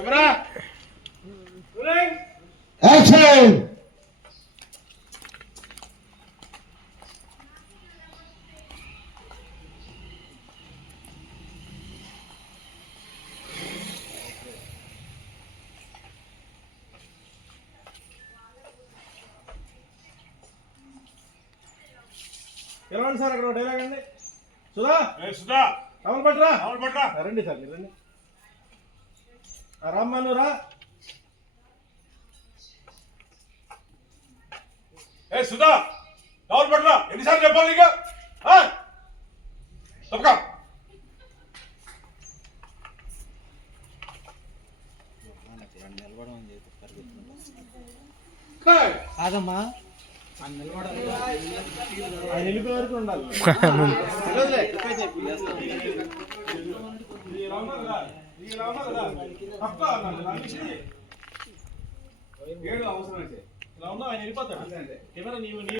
Camera action. పిలవండి sir అక్కడ dialogue అండి. సుధా సుధా రాములు పట్రా పట్రా రండి సార్ మీరు రండి. రామ్మను రా. సుధా రావులు పట్రా ఎన్నిసార్లు చెప్పాలి నీకు తప్పక కాదమ్మా ఆయన వెళ్ళిపోయే వరకు ఉండాలి. ఏడు అవసరం అయితే ఇలా ఉన్నా ఆయన వెళ్ళిపోతాడు. కెమెరా నీవు